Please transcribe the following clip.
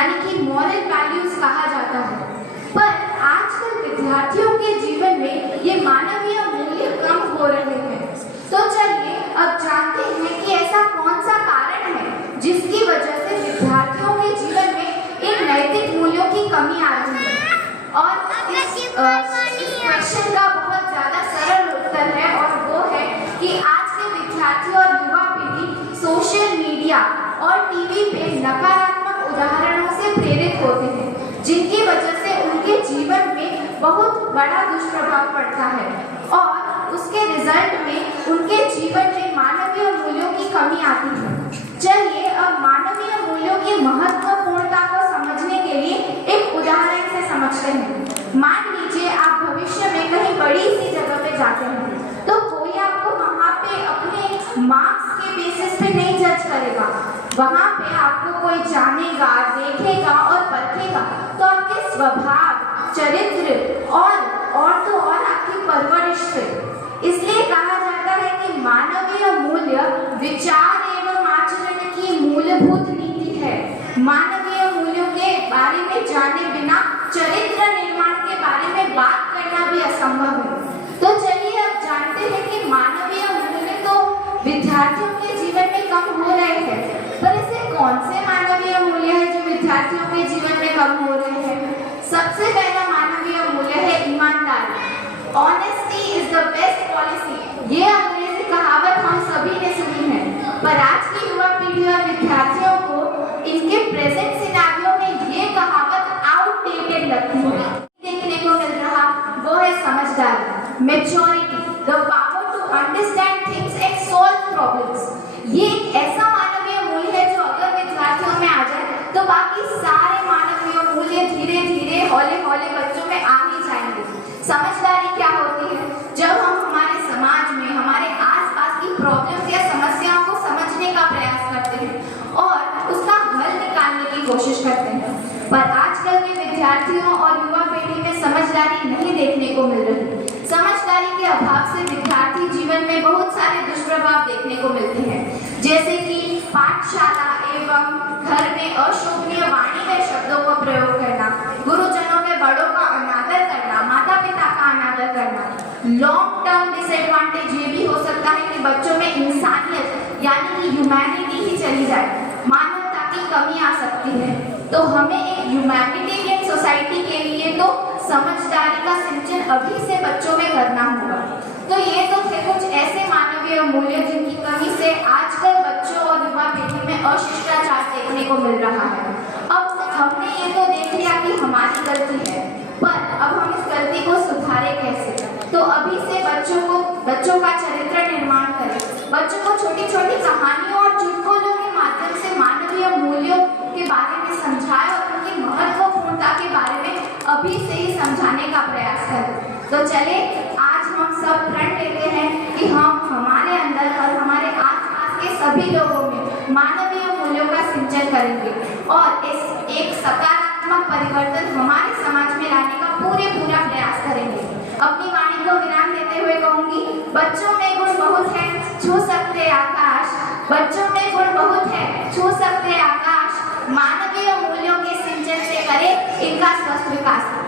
यानी कि moral values कहा जाता है। पर आजकल विद्यार्थियों के जीवन में ये मानवीय मूल्य कम हो रहे हैं। तो चलिए अब जानते हैं कि ऐसा कौन सा कारण है जिसकी वजह से विद्यार्थियों के जीवन में इन नैतिक मूल्यों की कमी आ रही है। और इस क्वेश्चन का बहुत ज्यादा सरल उत्तर है और वो है कि आज के विद्यार्थी और युवा पीढ़ी सोशल मीडिया और टीवी पे नकारात्मक उदाहरणों से प्रेरित होते हैं, जिनकी वजह से उनके जीवन में बहुत बड़ा दुष्प्रभाव पड़ता है और उसके रिजल्ट में उनके जीवन में मानवीय मूल्यों की कमी आती है। चलिए अब मानवीय मूल्यों की महत्वपूर्णता को समझने के लिए एक उदाहरण से समझते हैं। मान लीजिए आप भविष्य में कहीं बड़ी सी जगह पे जाते हैं, तो कोई आपको वहाँ पे अपने मार्क्स के बेसिस पे नहीं जज करेगा। वहाँ पे आपको कोई जानेगा, देखेगा और परखेगा तो आपके स्वभाव, चरित्र और आपकी परवरिश से। इसलिए कहा जाता है कि मानवीय मूल्य विचार एवं आचरण की मूलभूत नीति है। मानवीय मूल्यों के बारे में जाने बिना चरित्र निर्माण के बारे में बात करना भी असंभव है। तो चलिए अब जानते हैं कि मानवीय मूल्य तो विद्यार्थियों के जीवन में कम हो रहे हैं, पर ऐसे कौन से मानवीय मूल्य है जो विद्यार्थियों के जीवन में कम हो रहे हैं? सबसे पहला मानवीय मूल्य है ईमानदारी। Honesty is the best policy. ये अंग्रेजी कहावत हम सभी ने सुनी है, पर आज की युवा पीढ़ी और विद्यार्थियों को इनके प्रेजेंट सिनेरियो में ये कहावत आउटडेटेड लगती है। देखने को मिल रहा वो है समझदारी, maturity, the power to understand things and solve problems. ये एक ऐसा मानवीय मूल्य है जो अगर विद्यार्थियों में आ जाए तो बाकी सारे मानवीय मूल्य धीरे धीरे हौले हौले बच्चों में आ ही जाएंगे। समझदारी क्या होती है? जब हम हमारे समाज में हमारे आसपास की प्रॉब्लम्स या समस्याओं को समझने का प्रयास करते हैं और उसका हल निकालने की कोशिश करते हैं। पर आजकल के विद्यार्थियों और युवा पीढ़ी में समझदारी नहीं देखने को मिल रही। समझदारी के अभाव से विद्यार्थी जीवन में बहुत सारे दुष्प्रभाव देखने को मिलते हैं, जैसे कि पाठशाला एवं घर में अशोभनीय वाणी में शब्दों का प्रयोग करना, गुरुजनों में बड़ों का अनादर करना, माता पिता का अनादर करना। लॉन्ग टर्म डिसएडवांटेज ये भी हो सकता है कि बच्चों में इंसानियत यानी कि ह्यूमैनिटी ही चली जाए, मानवता की कमी आ सकती है। तो हमें एक ह्यूमैनिटेरियन सोसाइटी के लिए तो समझदारी का सिंचन अभी से बच्चों में करना होगा। तो ये तो थे कुछ ऐसे मानवीय मूल्य जिनकी कमी से आजकल बच्चों और युवा पीढ़ी में अशिष्टाचार देखने को मिल रहा है। अब हमने ये तो देख लिया कि हमारी गलती है, पर अब हम इस गलती को सुधारें कैसे? तो अभी से बच्चों का चरित्र निर्माण करें। बच्चों को छोटी छोटी कहानियों और चुटकुलों के माध्यम से मानवीय मूल्यों के बारे में समझाएं और उनकी महत्वपूर्णता के बारे में अभी से ही समझाने का प्रयास करें। तो चले आज हम सब प्रण लेते हैं कि हम हमारे अंदर और हमारे आसपास के सभी लोगों में मानवीय मूल्यों का सिंचन करेंगे और इस एक सकारात्मक परिवर्तन हमारे समाज में लाने का पूरा प्रयास करेंगे। अपनी वाणी को विराम देते हुए कहूंगी, बच्चों में गुण बहुत है, छू सकते आकाश। बच्चों में गुण बहुत है, छू सकते आकाश। मानवीय मूल्यों के सिंचन से करें इनका स्वस्थ विकास।